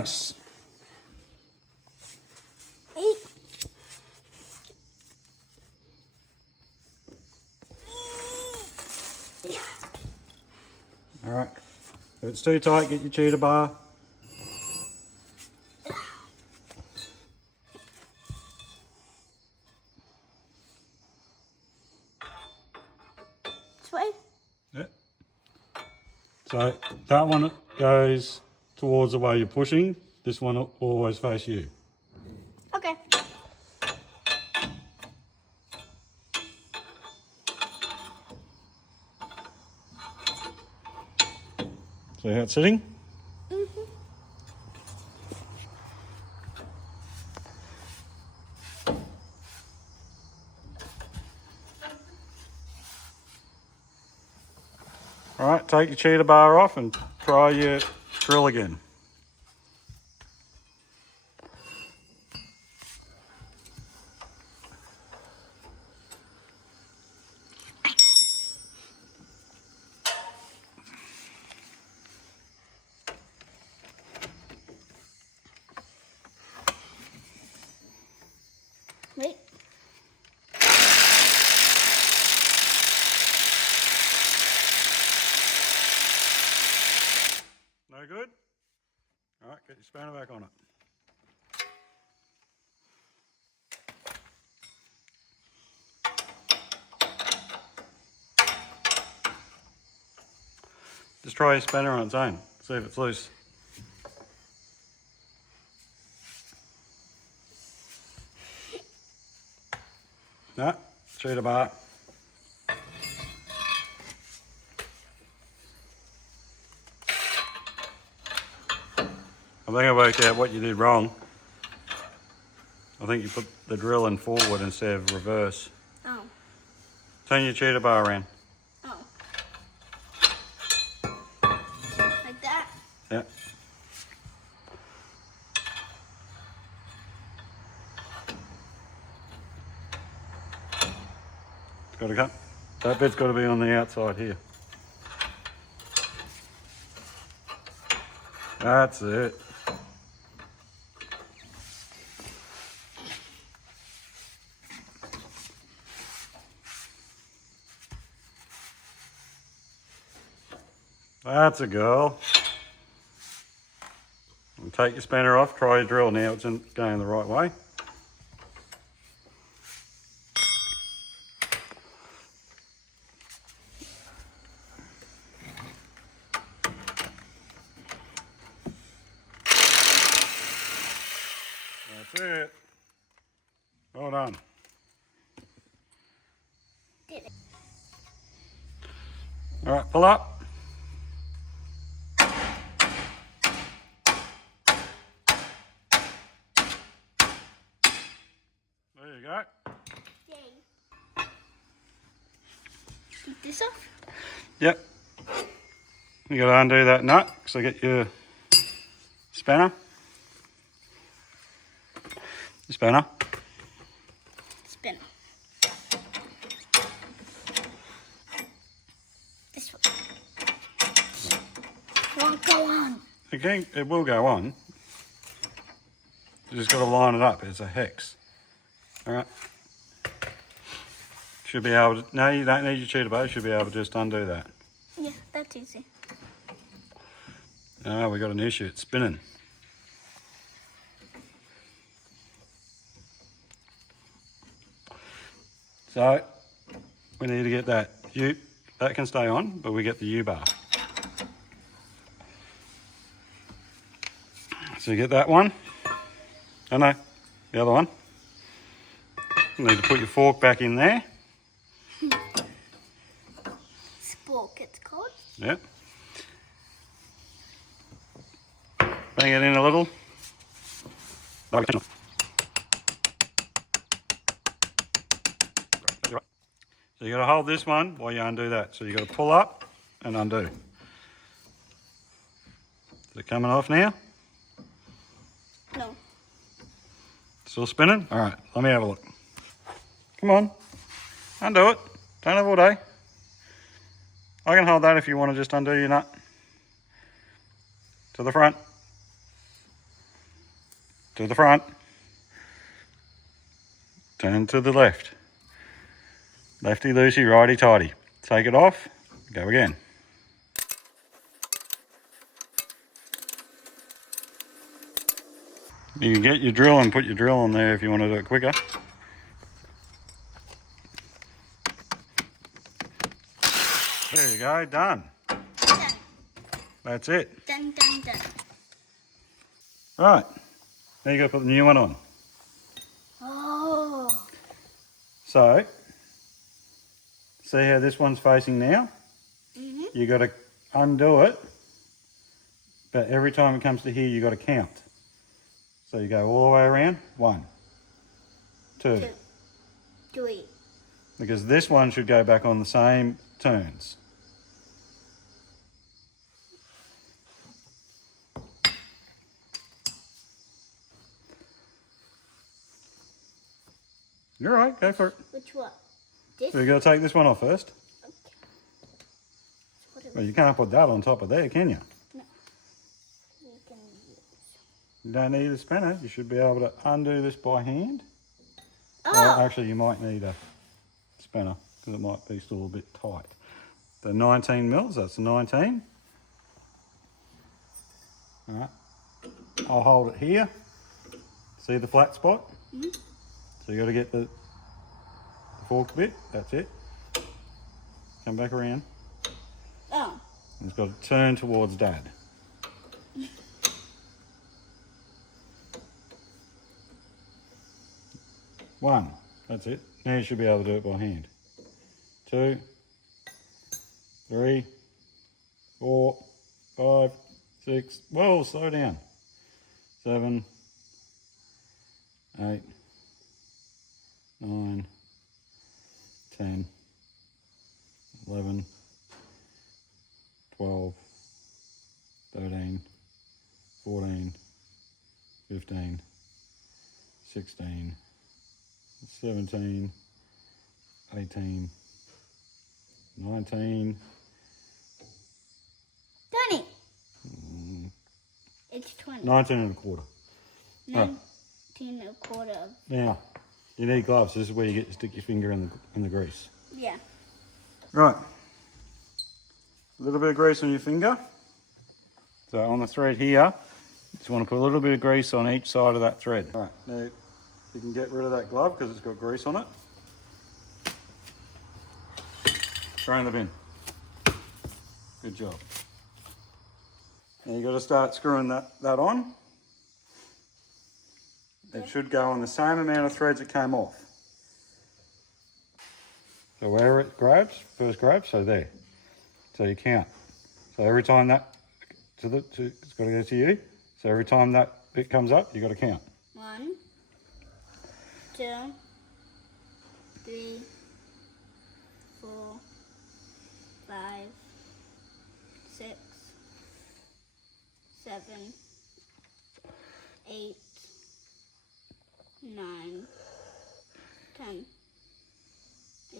Apprentice. All right, if it's too tight, get your cheetah bar. This way? Yeah. So that one goes towards the way you're pushing. This one will always face you. Okay. See how it's sitting? Mm-hmm. All right, take your cheetah bar off and try your drill again. Wait. No good? All right, get your spanner back on it. Just try your spanner on its own, see if it's loose. No, cheetah bar. I think I worked out what you did wrong. I think you put the drill in forward instead of reverse. Oh. Turn your cheetah bar around. Oh. Like that? Yeah. Got to cut. That bit's got to be on the outside here. That's it. That's a girl. And take your spanner off, try your drill now, it's going the right way. That's it. Well done. Did it. All right, pull up. There you go. Yay. Take this off? Yep. You got to undo that nut, so get your spanner. Your spanner. Spin. This one. Won't go on. It will go on. You just got to line it up. It's a hex. All right. Should be able to. No, you don't need your cheetah bar. You should be able to just undo that. Yeah, that's easy. Oh, we got an issue. It's spinning. So we need to get that U. That can stay on, but we get the U bar. So you get that one. Oh no, the other one. You need to put your fork back in there. Spork, it's called. Yep. Bang it in a little. So you got to hold this one while you undo that. So you got to pull up and undo. Is it coming off now? No. Still spinning? All right, let me have a look. Come on, undo it. Don't have all day. I can hold that if you want to just undo your nut to the front. to the front. Turn to the left. Lefty loosey, righty tighty. Take it off, go again. You can get your drill and put your drill on there if you want to do it quicker. There you go, done. Done. That's it. Done, done, done. Right, now you got to put the new one on. Oh. So, see how this one's facing now? You got to undo it, but every time it comes to here, you got to count. So you go all the way around. 1, 2, 3. because this one should go back on the same turns. You're right, go for it. Which one? This? So you got to take this one off first. Okay. What Well, you can't put that on top of there, can you? No. You can use. You don't need a spinner. You should be able to undo this by hand. Oh. Well, actually, you might need a spinner because it might be still a bit tight. The 19 mils, that's 19. All right. I'll hold it here. See the flat spot? So you got to get the fork bit. That's it. Come back around. Oh. And it's got to turn towards Dad. One. That's it. Now you should be able to do it by hand. 2, 3, 4, 5, 6. Whoa, slow down. 7, 8, 9, 10, 11, 12, 13, 14, 15, 16, 17, 18, 19. 20. It's 20. 19 and a quarter. 19 and a quarter. Now, you need gloves. This is where you get to stick your finger in the grease. Yeah. Right. A little bit of grease on your finger. So on the thread here, you just want to put a little bit of grease on each side of that thread. All right, now you can get rid of that glove because it's got grease on it. Throw in the bin. Good job. Now you got to start screwing that on. It should go on the same amount of threads it came off. So where it grabs, first grab, so there. So you count. So every time that, it's got to go to you. So every time that bit comes up, you got to count. 1, 2, 3, 4, 5, 6, 7, 8, 9, 10,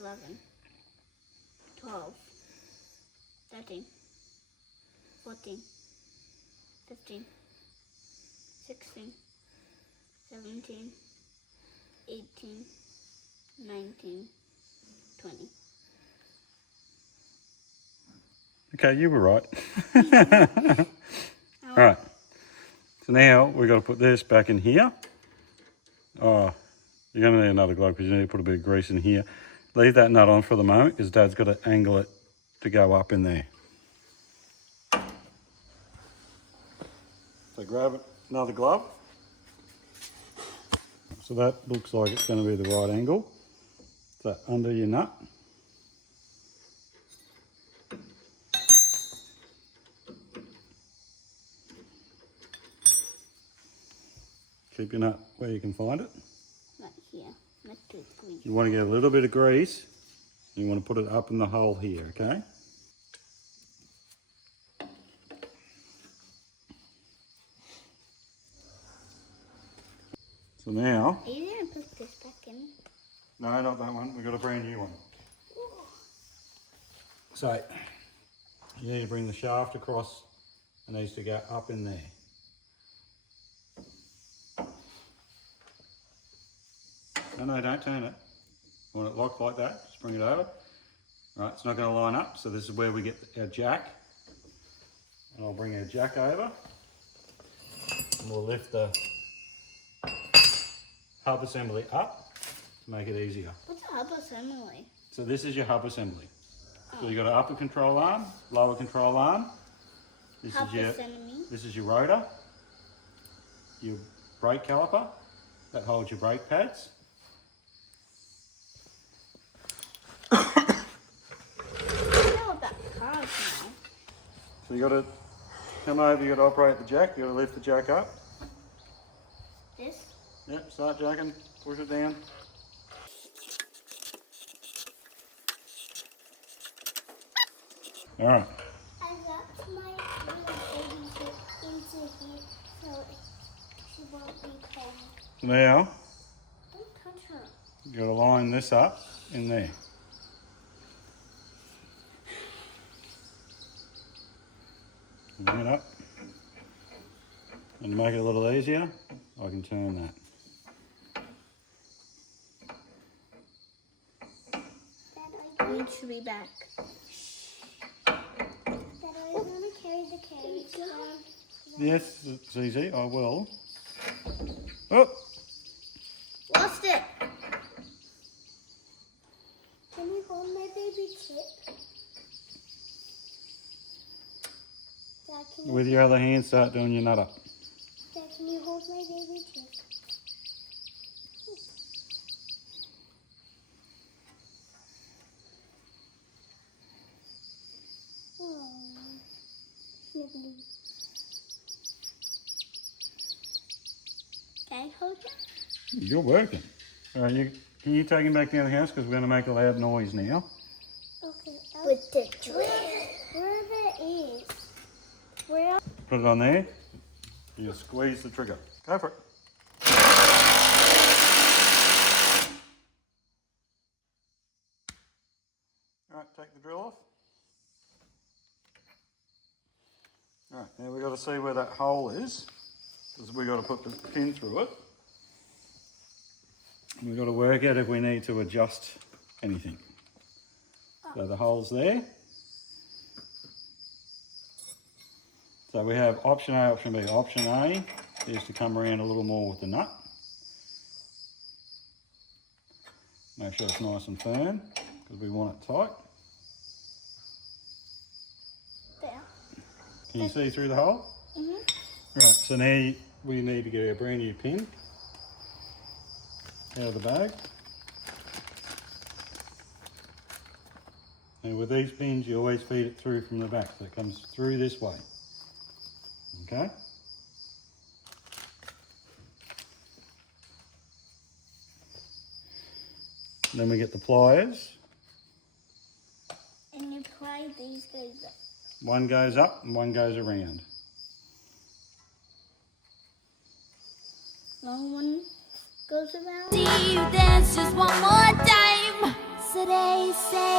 11, 12, 13, 14, 15, 16, 17, 18, 19, 20. Okay, you were right. All right. So now we've got to put this back in here. Oh, you're going to need another glove because you need to put a bit of grease in here. Leave that nut on for the moment because Dad's got to angle it to go up in there. So grab another glove. So that looks like it's going to be the right angle. So under your nut. Keep your nut where you can find it. Not here, not too green. You want to get a little bit of grease. You want to put it up in the hole here, okay? So now... Are you going to put this back in? No, not that one. We've got a brand new one. So, you need to bring the shaft across. It needs to go up in there. No, don't turn it. You want it locked like that, just bring it over. Right, it's not going to line up, so this is where we get our jack. And I'll bring our jack over. And we'll lift the hub assembly up to make it easier. What's a hub assembly? So this is your hub assembly. So you've got an upper control arm, lower control arm. This is your rotor, your brake caliper that holds your brake pads. I know about cars now. So you got to come over, you got to operate the jack, you got to lift the jack up. This? Yep, start jacking, push it down. All right. I wrapped my little baby into here so she won't be cold. Now, Don't touch her. you got to line this up in there. Bring it up. And to make it a little easier, I can turn that. We should be back. Dad, are you going to carry the cage down? Yes, it's easy, I will. Oh! Lost it. Can you hold my baby chip? Dad, can you, With your other hand, start doing your nut up. Dad, can you hold my baby chip? Oh, sniggly. Can I hold it? You're working. All right, can you take him back down the house because we're going to make a loud noise now. Okay. With the drill. Where the is? Where? Put it on there. You squeeze the trigger. Go for it. All right, take the drill off. All right, now we've got to see where that hole is because we've got to put the pin through it. And we've got to work out if we need to adjust anything. So the hole's there. So we have option A, option B. Option A is to come around a little more with the nut. Make sure it's nice and firm because we want it tight. There. Can you see through the hole? Mm-hmm. Right, so now we need to get our brand new pin out of the bag. And with these pins, you always feed it through from the back, so it comes through this way. Okay? Then we get the pliers. And you pry these guys up. One goes up and one goes around. Long one goes around. See you dance just one more time. So they say.